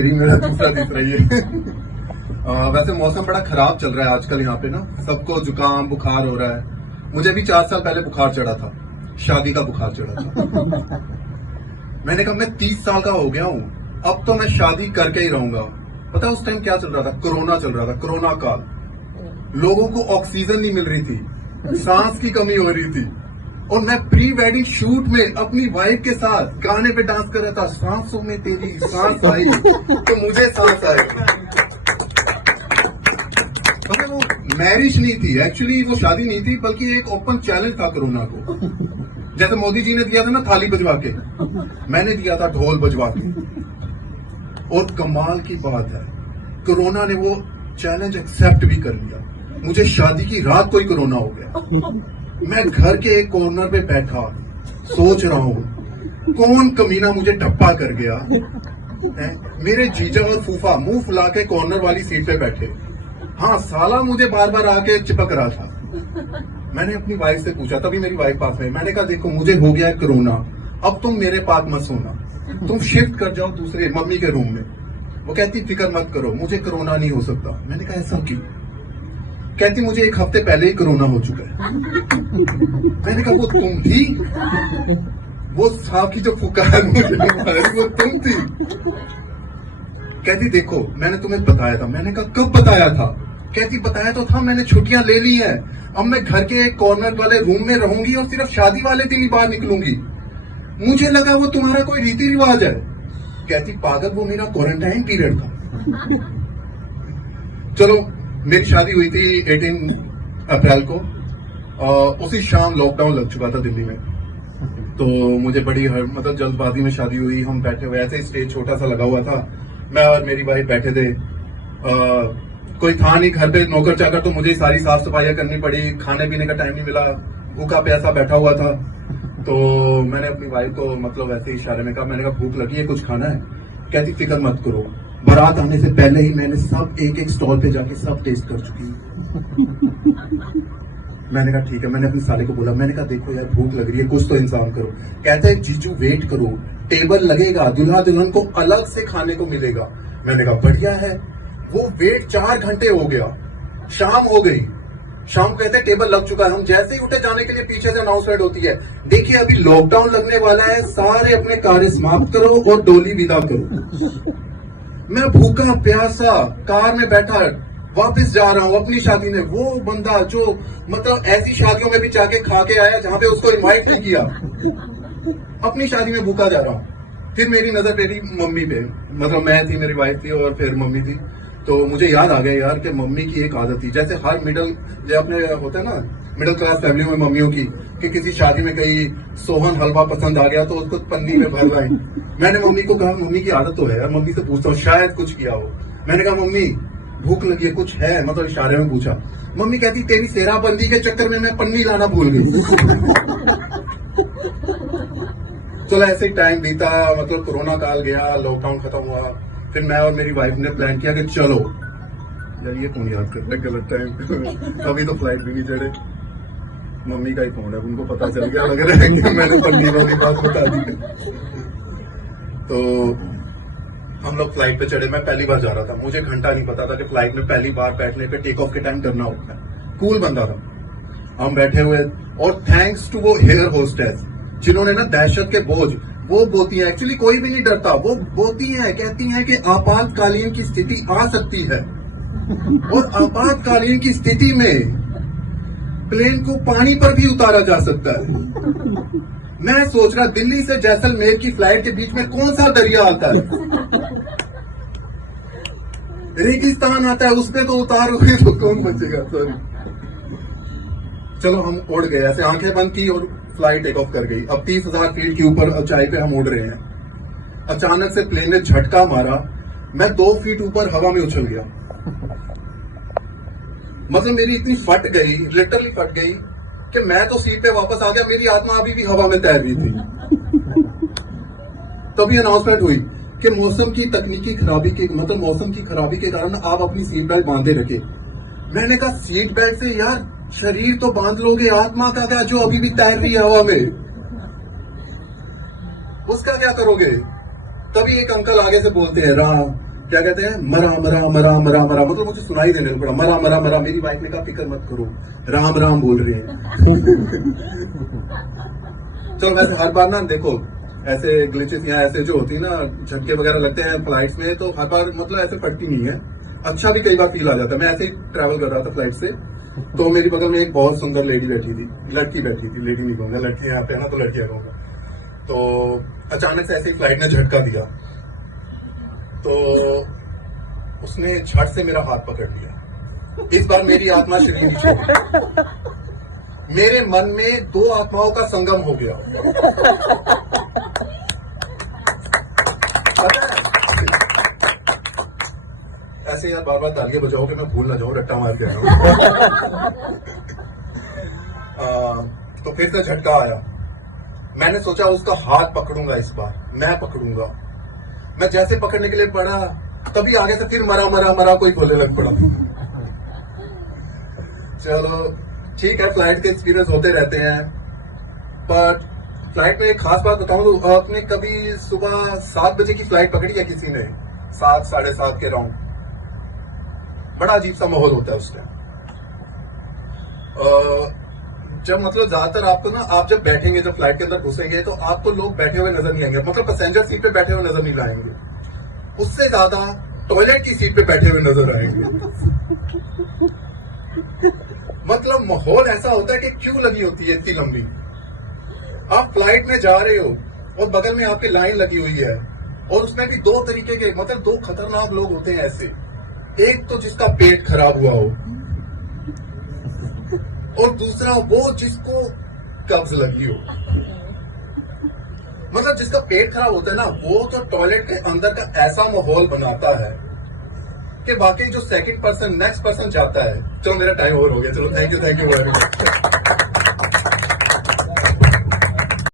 रही, मेरा दूसरा तीसरा ये। वैसे मौसम बड़ा खराब चल रहा है आजकल यहाँ पे ना, सबको जुकाम बुखार हो रहा है। मुझे भी 4 साल पहले बुखार चढ़ा था, शादी का बुखार चढ़ा था। मैंने कहा मैं 30 साल का हो गया हूँ, अब तो मैं शादी करके ही रहूंगा। पता है उस टाइम क्या चल रहा था? कोरोना चल रहा था, कोरोना काल। लोगों को ऑक्सीजन नहीं मिल रही थी, सांस की कमी हो रही थी, और मैं प्री वेडिंग शूट में अपनी वाइफ के साथ गाने पे डांस कर रहा था। सांसों में तेरी सांस आई तो मुझे सांस आई। वो मैरिज नहीं थी एक्चुअली, वो शादी नहीं थी, बल्कि एक ओपन चैलेंज था कोरोना को। जैसे मोदी जी ने दिया था ना थाली बजवा के, मैंने दिया था ढोल बजवा के। और कमाल की बात है, कोरोना ने वो चैलेंज एक्सेप्ट भी कर लिया। मुझे शादी की रात को ही कोरोना हो गया। मैं घर के एक कॉर्नर पे बैठा सोच रहा हूँ कौन कमीना मुझे टप्पा कर गया है? मेरे जीजा और फूफा मुंह फुला के कॉर्नर वाली सीट पे बैठे। हाँ, साला मुझे बार बार आके चिपक रहा था। मैंने अपनी वाइफ से पूछा, तभी मेरी वाइफ पास में, मैंने कहा देखो मुझे हो गया है कोरोना, अब तुम मेरे पास मत सोना, तुम शिफ्ट कर जाओ दूसरे मम्मी के रूम में। वो कहती फिक्र मत करो, मुझे कोरोना नहीं हो सकता। मैंने कहा ऐसा क्यों? कहती मुझे 1 हफ्ते पहले ही कोरोना हो चुका है। मैंने कहा वो तुम थी? वो सांप की जो पुकार मुझे वो तुम थी? कहती देखो मैंने तुम्हें बताया था। मैंने कहा कब बताया था? कहती बताया तो था, मैंने छुट्टियां ले ली है, अब मैं घर के एक कॉर्नर वाले रूम में रहूंगी और सिर्फ शादी वाले दिन ही बाहर निकलूंगी। मुझे लगा वो तुम्हारा कोई रीति रिवाज है। कहती पागल, वो मेरा क्वारंटाइन पीरियड था। चलो, मेरी शादी हुई थी 18 अप्रैल को, उसी शाम लॉकडाउन लग चुका था दिल्ली में। तो मुझे बड़ी मतलब जल्दबाजी में शादी हुई। हम बैठे हुए, ऐसे स्टेज छोटा सा लगा हुआ था, मैं और मेरी वाइफ बैठे थे। कोई था नहीं घर पे, नौकर चाकर, तो मुझे सारी साफ सफाइयां करनी पड़ी, खाने पीने का टाइम नहीं मिला, भूखा प्यासा बैठा हुआ था। तो मैंने अपनी वाइफ को मतलब ऐसे इशारे में कहा, मैंने कहा भूख लगी है, कुछ खाना है? कहती फिक्र मत करो, बारात आने से पहले ही मैंने सब एक स्टॉल पे जाके सब टेस्ट कर चुकी हूँ। मैंने कहा ठीक है। मैंने अपने साले को बोला, मैंने कहा देखो यार भूख लग रही है, कुछ तो इंतजाम करो। कहता है जीजू वेट करो, टेबल लगेगा, दुल्हा दुल्हन को अलग से खाने को मिलेगा। मैंने कहा बढ़िया है। वो वेट 4 घंटे हो गया, शाम हो गई। शाम को कहते हैं टेबल लग चुका है। हम जैसे ही उठे जाने के लिए पीछे से अनाउंसमेंट होती है, देखिए अभी लॉकडाउन लगने वाला है, सारे अपने कार्य समाप्त करो और डोली विदा करो। मैं भूखा प्यासा कार में बैठा वापस जा रहा हूँ अपनी शादी में। वो बंदा जो मतलब ऐसी शादियों में भी जाके खा के आया जहां पे उसको इनवाइट नहीं किया, अपनी शादी में भूखा जा रहा हूँ। फिर मेरी नजर मेरी मम्मी पे, मतलब मैं थी, मेरी वाइफ थी और फिर मम्मी थी। तो मुझे याद आ गया यार कि मम्मी की एक आदत थी, जैसे हर मिडिल जो अपने होता है ना मिडिल क्लास फैमिली में मम्मियों की, कि किसी शादी में कहीं सोहन हलवा पसंद आ गया तो उसको पन्नी में भर लाई। मैंने मम्मी को कहा, मम्मी की आदत तो है यार, मम्मी से पूछता हूँ शायद कुछ किया हो। मैंने कहा मम्मी भूख लगी है, कुछ है? मतलब इशारे में पूछा। मम्मी कहती तेरी सेराबंदी के चक्कर में मैं पन्नी लाना भूल गई। चलो ऐसे ही टाइम बीता, मतलब कोरोना काल गया, लॉकडाउन खत्म हुआ। फिर मैं और मेरी वाइफ ने प्लान किया कि चलो यार, ये कौन याद करता है गलत टाइम, अभी तो फ्लाइट भी नहीं चढ़े। मम्मी का ही फोन है, उनको पता चल गया लग रहा है कि मैंने पन्नी वाली बात बता दी। तो हम लोग फ्लाइट पे चढ़े। मैं पहली बार जा रहा था, मुझे घंटा नहीं पता था कि फ्लाइट में पहली बार बैठने पे टेक ऑफ के टाइम करना होता है। कूल बंदा था। हम बैठे हुए और थैंक्स टू वो हेयर होस्टेस जिन्होंने ना दहशत के बोझ वो बोती है। एक्चुअली कोई भी नहीं डरता, वो बोती है, कहती है कि आपातकालीन की स्थिति आ सकती है और आपातकालीन की स्थिति में प्लेन को पानी पर भी उतारा जा सकता है। मैं सोच रहा दिल्ली से जैसलमेर की फ्लाइट के बीच में कौन सा दरिया आता है? रेगिस्तान आता है, उसमें तो उतार हुई तो कौन बचेगा? सॉरी। चलो हम उड़ गए, ऐसे आंखें बंद की और फ्लाइट टेक ऑफ कर गई। अब 30,000 फीट के ऊपर ऊंचाई पे हम उड़ रहे हैं। अचानक से प्लेन ने झटका मारा, मैं 2 फीट ऊपर हवा में उछल गया। मतलब मेरी इतनी फट गई, लिटरली फट गई कि मैं तो सीट पे वापस आ गया, मेरी आत्मा अभी भी हवा में तैर रही थी। तभी अनाउंसमेंट हुई कि मौसम की तकनीकी खराबी के मतलब मौसम की खराबी के कारण आप अपनी सीट बेल्ट बांधे रखे। मैंने कहा सीट बेल्ट से यार शरीर तो बांध लोगे, आत्मा का क्या जो अभी भी तैर रही है हवा में, उसका क्या करोगे? तभी एक अंकल आगे से बोलते हैं, क्या कहते हैं, मरा मरा मरा मरा मरा, मतलब मुझे सुनाई देने को पड़ा मरा मरा मरा। मेरी वाइफ ने कहा फिक्र मत करो, राम राम बोल रहे हैं। चलो वैसे हर बार ना देखो ऐसे ग्लिचेस या ऐसे जो होती है ना झटके वगैरह लगते हैं फ्लाइट्स में, तो हर बार मतलब ऐसे पड़ती नहीं है, अच्छा भी कई बार फील आ जाता है। मैं ऐसे ही ट्रैवल कर रहा था फ्लाइट से, तो मेरी बगल में एक बहुत सुंदर लेडी बैठी थी, लड़की बैठी थी, लेडी नहीं कहूंगा, लड़की यहाँ पे है ना तो लड़कियां कहूंगा। तो अचानक से ऐसे ही फ्लाइट ने झटका दिया, तो उसने झट से मेरा हाथ पकड़ लिया। इस बार मेरी आत्मा शरीर में छोड़ी, मेरे मन में दो आत्माओं का संगम हो गया। ऐसे यार बार बार तालियां बजाओ कि मैं भूल ना जाऊं, रट्टा मार के आया। तो फिर से झटका आया, मैंने सोचा उसका हाथ पकड़ूंगा, इस बार मैं पकड़ूंगा। मैं जैसे पकड़ने के लिए पड़ा, तभी आगे से फिर मरा मरा मरा कोई बोलने लग पड़ा। चलो ठीक है, फ्लाइट के एक्सपीरियंस होते रहते हैं, पर फ्लाइट में एक खास बात बताऊं तो आपने कभी सुबह 7 बजे की फ्लाइट पकड़ी है किसी ने, 7 साढ़े 7 के राउंड, बड़ा अजीब सा माहौल होता है उस टाइम। जब मतलब ज्यादातर आपको ना, आप जब बैठेंगे, जब फ्लाइट के अंदर घुसेंगे तो आपको लोग बैठे हुए नजर नहीं आएंगे, मतलब पैसेंजर सीट पे बैठे हुए नजर नहीं आएंगे, उससे ज्यादा टॉयलेट की सीट पे बैठे हुए नजर आएंगे। मतलब माहौल ऐसा होता है कि क्यों लगी होती है इतनी लंबी। आप फ्लाइट में जा रहे हो और बगल में आपकी लाइन लगी हुई है, और उसमें भी दो तरीके के, मतलब दो खतरनाक लोग होते हैं ऐसे, एक तो जिसका पेट खराब हुआ हो, और दूसरा वो जिसको कब्ज लगी हो। मतलब जिसका पेट खराब होता है ना, वो तो टॉयलेट के अंदर का ऐसा माहौल बनाता है कि बाकी जो सेकंड पर्सन, नेक्स्ट पर्सन जाता है। चलो मेरा टाइम ओवर हो गया, चलो थैंक यू वेरी मच।